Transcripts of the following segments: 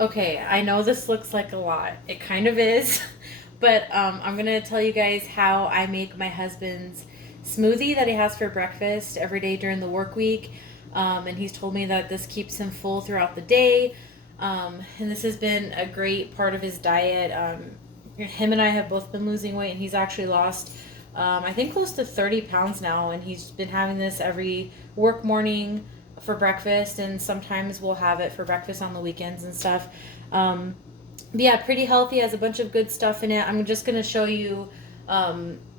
Okay, I know this looks like a lot. It kind of is. But I'm going to tell you guys how I make my husband's smoothie that he has for breakfast every day during the work week. And he's told me that this keeps him full throughout the day. And this has been a great part of his diet. Him and I have both been losing weight, and he's actually lost, I think, close to 30 pounds now. And he's been having this every work morning for breakfast, and sometimes we'll have it for breakfast on the weekends and stuff. Um, yeah, pretty healthy. Has a bunch of good stuff in it. I'm just going to show you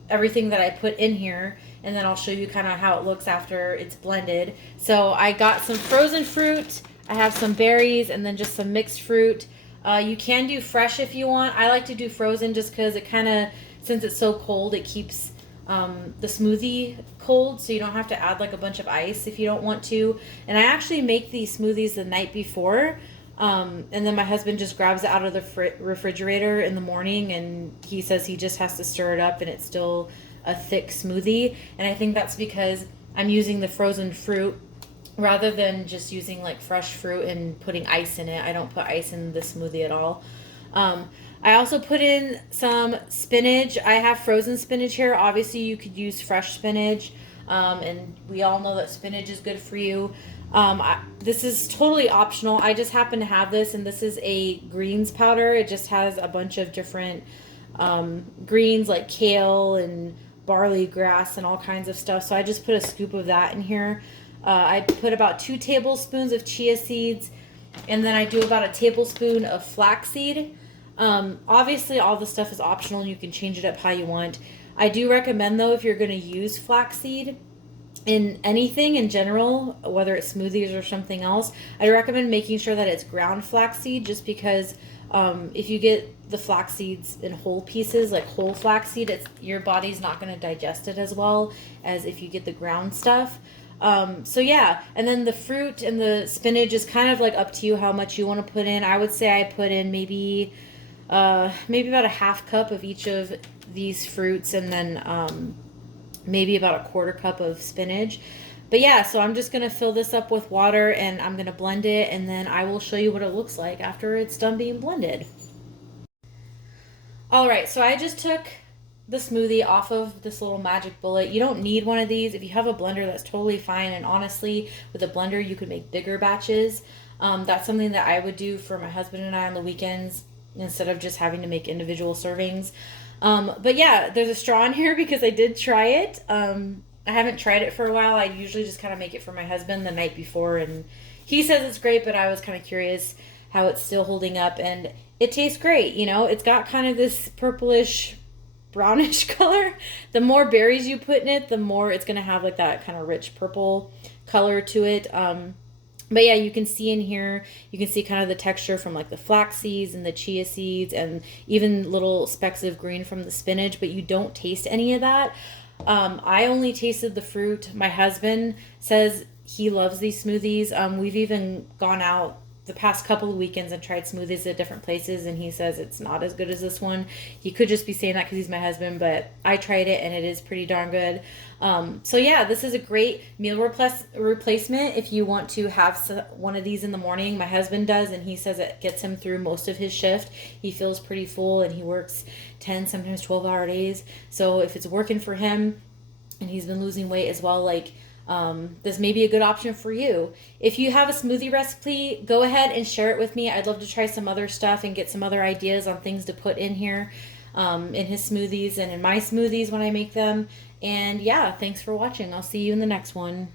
everything that I put in here, and then I'll show you kind of how it looks after it's blended. So I got some frozen fruit. I have some berries, and then just some mixed fruit. You can do fresh if you want. I like to do frozen just because it kind of, since it's so cold, it keeps the smoothie cold, so you don't have to add like a bunch of ice if you don't want to. And I actually make these smoothies the night before. And then my husband just grabs it out of the refrigerator in the morning, and he says he just has to stir it up and it's still a thick smoothie. And I think that's because I'm using the frozen fruit rather than just using like fresh fruit and putting ice in it. I don't put ice in the smoothie at all. I also put in some spinach. I have frozen spinach here. Obviously, you could use fresh spinach, and we all know that spinach is good for you. This is totally optional. I just happen to have this, and this is a greens powder. It just has a bunch of different greens like kale and barley grass and all kinds of stuff. So I just put a scoop of that in here. I put about 2 tablespoons of chia seeds, and then I do about a tablespoon of flaxseed. Obviously, all the stuff is optional, and you can change it up how you want. I do recommend, though, if you're going to use flaxseed in anything in general, whether it's smoothies or something else, I recommend making sure that it's ground flaxseed, just because if you get the flax seeds in whole pieces, like whole flaxseed, your body's not going to digest it as well as if you get the ground stuff. So yeah, and then the fruit and the spinach is kind of like up to you how much you want to put in. I would say I put in maybe about a half cup of each of these fruits, and then maybe about a quarter cup of spinach. But yeah, so I'm just gonna fill this up with water, and I'm gonna blend it, and then I will show you what it looks like after it's done being blended. All right, so I just took the smoothie off of this little magic bullet. You don't need one of these. If you have a blender, that's totally fine. And honestly, with a blender, you could make bigger batches. That's something that I would do for my husband and I on the weekends instead of just having to make individual servings. But yeah, there's a straw in here because I did try it. I haven't tried it for a while. I usually just kind of make it for my husband the night before, and he says it's great, but I was kind of curious how it's still holding up, and it tastes great. It's got kind of this purplish brownish color. The more berries you put in it, the more it's going to have like that kind of rich purple color to it. But yeah, you can see in here, you can see kind of the texture from like the flax seeds and the chia seeds, and even little specks of green from the spinach, but you don't taste any of that. I only tasted the fruit. My husband says he loves these smoothies. We've even gone out the past couple of weekends and tried smoothies at different places, and he says it's not as good as this one. He could just be saying that because he's my husband, but I tried it and it is pretty darn good. So yeah, this is a great meal replacement if you want to have one of these in the morning. My husband does, and he says it gets him through most of his shift. He feels pretty full, and he works 10, sometimes 12-hour days. So if it's working for him, and he's been losing weight as well, like this may be a good option for you. If you have a smoothie recipe, go ahead and share it with me. I'd love to try some other stuff and get some other ideas on things to put in here, in his smoothies and in my smoothies when I make them. And yeah, thanks for watching. I'll see you in the next one.